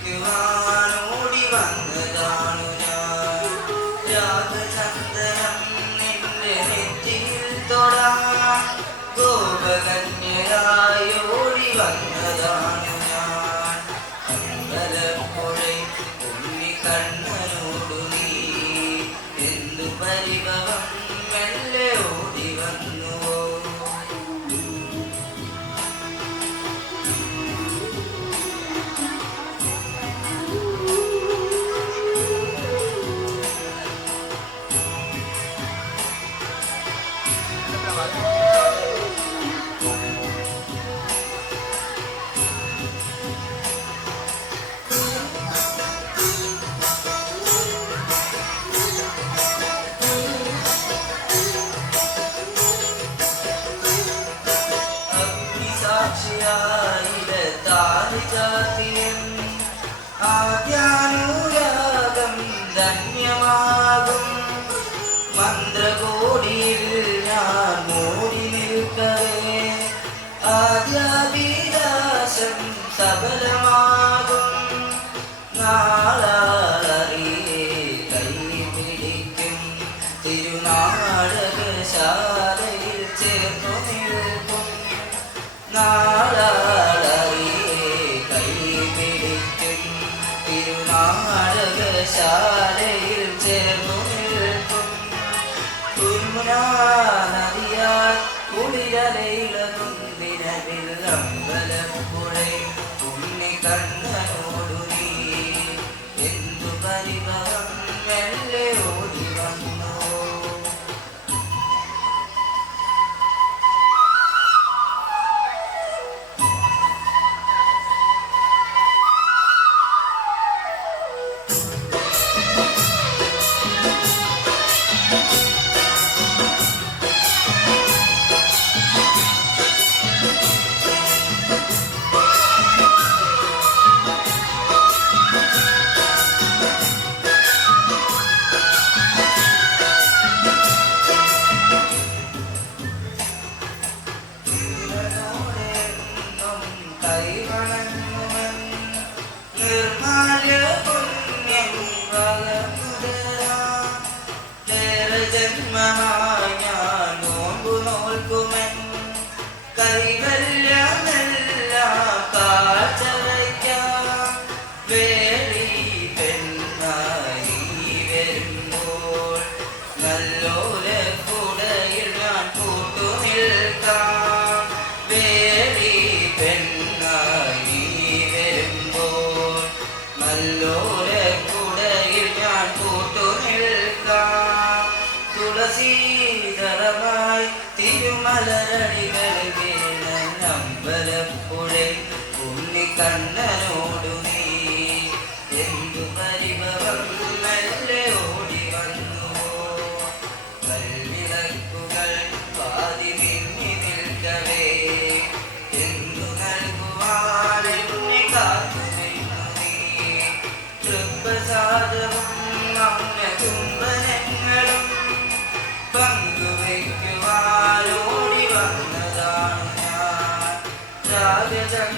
പങ്കുവയ്ക്കുവാനോടി വന്നതാണു ഞാൻ. രാഗചന്ദനം നിന്റെ നെറ്റിയിൽ തൊടാൻ ഗോപകന്യരായി ഓടി വന്നതാണു ഞാൻ. അമ്പലപ്പുഴ ഉണ്ണിക്കണ്ണനോടു നീ എന്തു പരിഭവം മെല്ലെ ഓടി വന്നുവോ. ആദ്യാനുരാഗം ധന്യമാകും മന്ത്രകോടിയിൽ ഞാൻ മൂടി നിൽക്കവേ ആദ്യാഭിലാഷം സഫലമാകും. നാളറിയെ കൈ പിടിക്കും തിരുനാടകശാലയിൽ ചേർന്നു നിൽക്കും. തിരുനാടകശാലയിൽ ചേർന്നു നിൽക്കും. കുരുമുനാ നദിയാൽ കുളിരലയിലതും ദിനവിൽ അമ്പലപ്പുഴ ഉണ്ണിക്കണ്ണനോടു നീ എന്തു പരിഭവം മെല്ലെ ഓടി വന്നു. ജന്മമായി ഞാൻ നോമ്പു നോൽക്കുമെൻ കൈവല്യമെല്ലാം കാഴ്ചവയ്ക്കാം. വേളി പെണ്ണായി വരുമ്പോൾ നല്ലോലക്കുടയിൽ ഞാൻ കൂട്ടുനിൽക്കാം. വേളി പെണ്ണായി വരുമ്പോൾ നല്ലോലക്കുടയിൽ ഞാൻ കൂട്ടുനിൽക്കാം. തുളസീതളമായി തിരുമലരടികളിൽ വീണ അമ്പലപ്പുഴ ഉണ്ണിക്കണ്ണനോടു നീ എന്തു പരിഭവം മെല്ലെ ഓടി വന്നു. കൽവിളക്കുകൾ പാതി മിന്നി നിൽക്കവേ എന്തു നൽകുവാൻ എന്നെ കാത്തു നിന്നു നീ. തൃപ്രസാദവും ചുംബനങ്ങളും പങ്കുവയ്ക്കുവാനോടി വന്നതാണു ഞാൻ. രാഗചന്ദ്രൻ